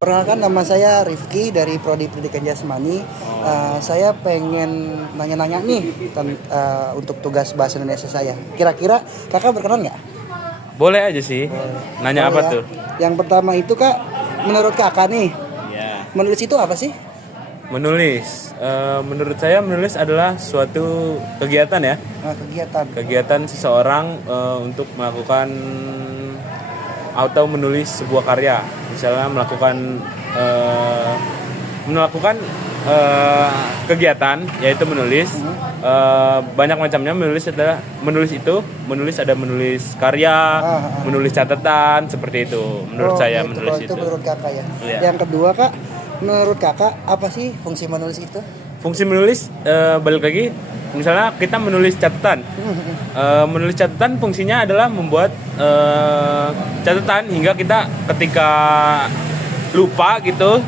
Perkenalkan, nama saya Rifki dari Prodi Pendidikan Jasmani. Saya pengen nanya-nanya nih untuk tugas bahasa Indonesia saya. Kira-kira kakak berkenan nggak? Boleh aja sih. Nanya Boleh apa ya. tuh? Yang pertama itu kak, menurut kakak nih, Ya. menulis itu apa sih? Menulis. Menurut saya menulis adalah suatu kegiatan ya. Kegiatan. Kegiatan seseorang untuk melakukan atau menulis sebuah karya. Misalnya melakukan kegiatan yaitu menulis. Banyak macamnya menulis ada menulis karya, menulis catatan seperti itu. Menurut saya gitu. menulis Kalau itu. menurut kakak ya. Iya. Yang kedua kak, menurut kakak apa sih fungsi menulis itu? Fungsi menulis balik lagi, misalnya kita menulis catatan. Menulis catatan fungsinya adalah membuat catatan hingga kita ketika lupa gitu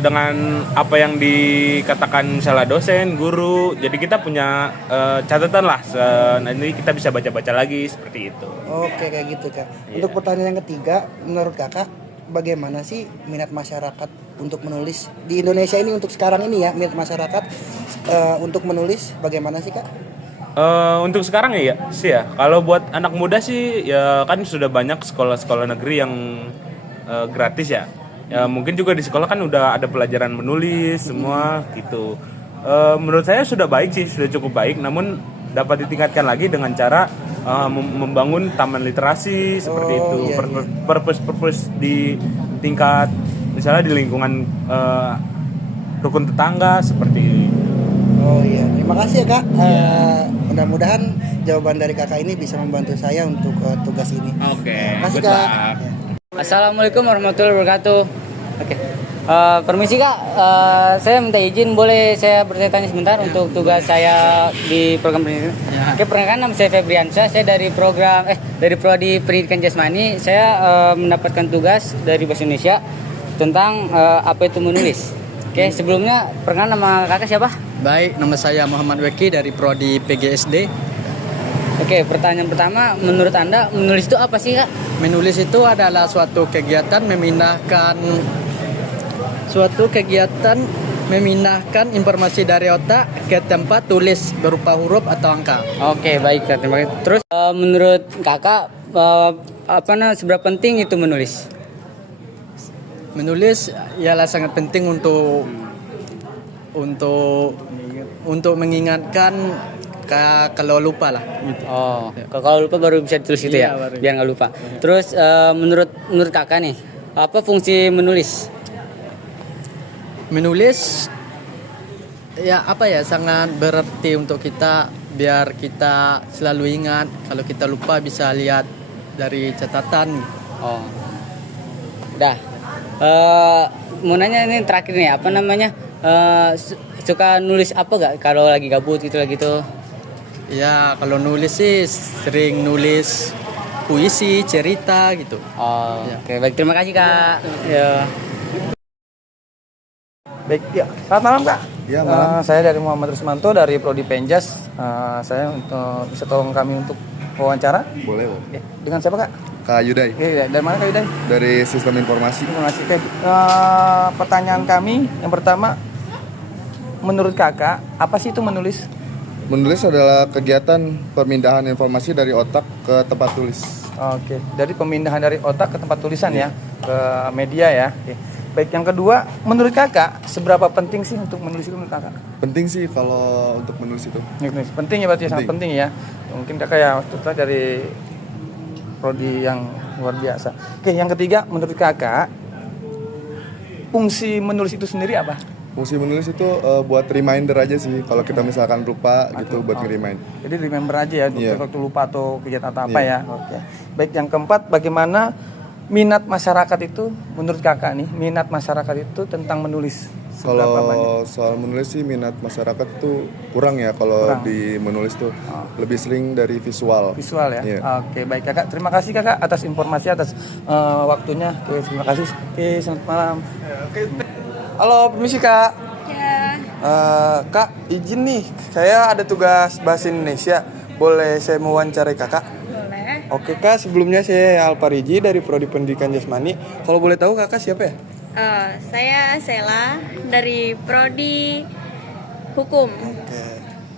dengan apa yang dikatakan misalnya dosen, guru, jadi kita punya catatan lah. Nanti kita bisa baca-baca lagi seperti itu. Oke, kayak gitu kak. Iya. Untuk pertanyaan yang ketiga, menurut kakak bagaimana sih minat masyarakat untuk menulis di Indonesia ini untuk sekarang ini ya, minat masyarakat untuk menulis bagaimana sih kak? Untuk sekarang ya sih ya, kalau buat anak muda sih ya kan sudah banyak sekolah-sekolah negeri yang gratis ya. Ya mungkin juga di sekolah kan udah ada pelajaran menulis semua gitu. Menurut saya sudah baik sih, sudah cukup baik. Namun dapat ditingkatkan lagi dengan cara membangun taman literasi seperti itu. Iya. Purpose di tingkat misalnya di lingkungan rukun tetangga seperti ini. Oh iya, terima kasih ya kak. Mudah-mudahan jawaban dari kakak ini bisa membantu saya untuk tugas ini. Oke. Terima kasih kak. Assalamualaikum warahmatullahi wabarakatuh. Oke. Permisi kak, saya minta izin boleh saya bertanya sebentar untuk tugas saya di program pendidikan. Oke, perkenalkan nama saya Febriansyah, saya dari Prodi Pendidikan Jasmani. Saya mendapatkan tugas dari Bahasa Indonesia tentang apa itu menulis. Oke, sebelumnya perkenalkan nama kakak siapa? Baik, nama saya Muhammad Weki dari Prodi PGSD. Oke, pertanyaan pertama, menurut Anda menulis itu apa sih kak? Menulis itu adalah suatu kegiatan memindahkan informasi dari otak ke tempat tulis berupa huruf atau angka. Oke, baik kak, terima kasih. Terus menurut kakak seberapa penting itu menulis? Menulis ialah sangat penting untuk mengingatkan kalau lupa lah gitu. Oh, kalau lupa baru bisa ditulis gitu Iya, ya, baru. biar nggak lupa. Terus menurut kakak nih, apa fungsi menulis? Menulis sangat berarti untuk kita, biar kita selalu ingat. Kalau kita lupa bisa lihat dari catatan. Oh, udah. Mau nanya ini terakhir nih, apa namanya? Suka nulis apa gak kalau lagi gabut gitu? Ya, kalau nulis sih sering nulis puisi, cerita gitu. Oh, Ya. oke, baik, terima kasih kak. Ya. Baik, ya. Selamat malam Kak. Ya, malam. Saya dari Muhammad Rusmanto dari Prodi Penjas. Saya bisa tolong kami untuk wawancara. Boleh. Oke. Dengan siapa Kak? Kak Yudai, Oke, dari mana Kak Yudan? dari Sistem Informasi. Terima kasih. Oke. Pertanyaan kami yang pertama, menurut Kakak apa sih itu menulis? Menulis adalah kegiatan pemindahan informasi dari otak ke tempat tulis. Oke, dari pemindahan dari otak ke tempat tulisan ya, ke media ya. Oke. Baik, yang kedua, menurut Kakak seberapa penting sih untuk menulis itu menurut Kakak? Penting sih kalau untuk menulis itu. Penting ya, berarti sangat penting ya. Mungkin Kakak ya kita dari prodi yang luar biasa. Oke, yang ketiga, menurut Kakak fungsi menulis itu sendiri apa? Fungsi menulis itu buat reminder aja sih. Kalau kita misalkan lupa gitu buat nge-remind. Jadi remember aja ya, Iya. waktu lupa atau kegiatan atau apa Iya. ya. Oke. Baik, yang keempat, bagaimana minat masyarakat itu menurut Kakak nih, minat masyarakat itu tentang menulis? Seberapa banyak? Kalau soal menulis sih minat masyarakat tuh kurang ya kalau Kurang. di menulis tuh. Lebih sering dari visual. Visual ya. Iya. Oke, baik Kakak. Terima kasih Kakak atas informasi, atas waktunya. Oke, terima kasih. Oke, selamat malam. Halo, permisi Kak. Ya, Kak, izin nih. Saya ada tugas bahasa Indonesia. Boleh saya mewawancarai Kakak? boleh. Oke Kak, sebelumnya saya Alpariji dari Prodi Pendidikan Jasmani. Kalau boleh tahu Kakak siapa ya? Saya Sela dari Prodi Hukum. Oke.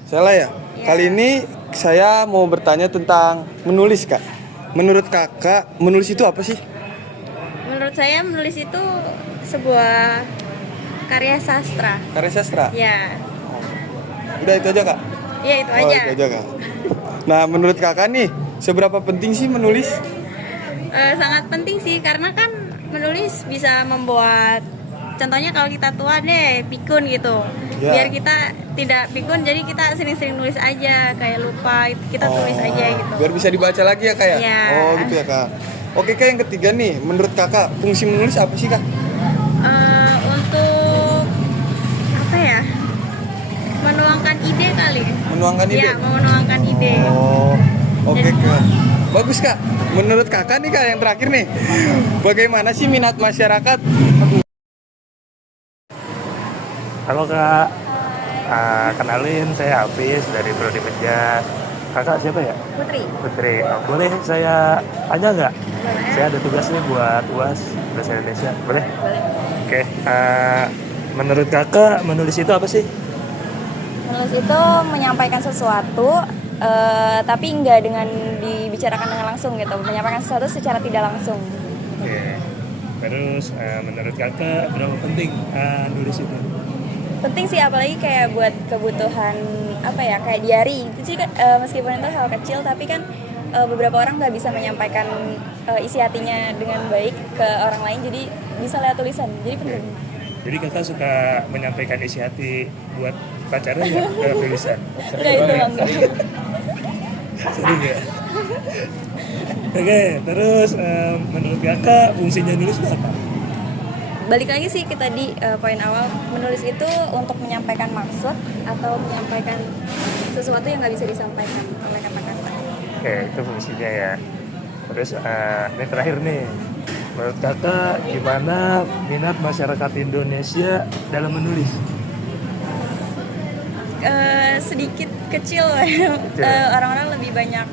Salah ya? Kali ini saya mau bertanya tentang menulis, Kak. Menurut Kakak, menulis itu apa sih? Menurut saya menulis itu sebuah karya sastra. Karya sastra? Ya, Udah itu aja, Kak? ya itu Oh, aja. itu aja, Kak. Nah, menurut Kakak nih, seberapa penting sih menulis? Sangat penting sih karena kan menulis bisa membuat, contohnya kalau kita tua deh pikun gitu, Ya. biar kita tidak pikun jadi kita sering-sering nulis aja, kayak lupa kita tulis aja gitu. Biar bisa dibaca lagi ya, Kak ya? Iya. Oh, gitu ya, Kak. Oke, Kak, yang ketiga nih, menurut Kakak, fungsi menulis apa sih, Kak? Untuk apa ya, menuangkan ide kali. Menuangkan ide? Iya, menuangkan ide. Oh, oke, Kak. Bagus, Kak. Menurut Kakak nih, Kak, yang terakhir nih, bagaimana sih minat masyarakat? Halo Kak, kenalin saya Hafiz dari Prodi Meja. Kakak siapa ya? Putri. Putri. Oh, boleh saya tanya nggak? Saya ada tugas nih buat UAS Bahasa Indonesia. Boleh? Oke. Menurut Kakak menulis itu apa sih? Menulis itu menyampaikan sesuatu, tapi nggak dengan dibicarakan dengan langsung gitu. Menyampaikan sesuatu secara tidak langsung. Oke. Terus menurut Kakak berapa penting nulis itu? Penting sih, apalagi kayak buat kebutuhan apa ya, kayak diary. Itu sih kan, meskipun itu hal kecil, tapi kan beberapa orang nggak bisa menyampaikan isi hatinya dengan baik ke orang lain. Jadi bisa lewat tulisan. Jadi penting. Jadi Kakak suka menyampaikan isi hati buat pacarnya nggak lewat tulisan? Udah itu enggak. Sering ya? Oke, terus menurut Kakak fungsinya nulis itu apa? Balik lagi sih ke tadi poin awal, menulis itu untuk menyampaikan maksud atau menyampaikan sesuatu yang nggak bisa disampaikan oleh kata-kata. Oke, itu fungsinya ya. Terus ini terakhir nih, menurut Kakak gimana minat masyarakat Indonesia dalam menulis? Sedikit kecil orang-orang lebih banyak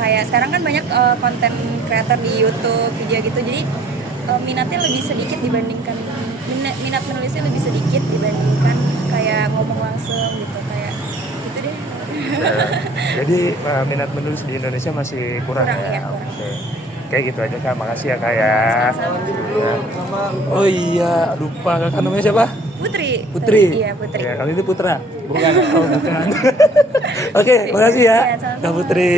kayak sekarang kan banyak konten kreator di YouTube video gitu, jadi minatnya lebih sedikit dibandingkan minat menulisnya lebih sedikit dibandingkan kayak ngomong langsung gitu, kayak gitu deh. Jadi minat menulis di Indonesia masih kurang Kurang, ya? ya, kurang. Oke. Kayak gitu aja Kak, makasih ya Kak ya. Sama Oh iya, lupa Kakak namanya siapa? Putri. Putri. Iya, Putri. Ya, kali ini Putra. Bukan. Oh, bukan. Oke, makasih ya Iya, sama-sama. Kak Putri.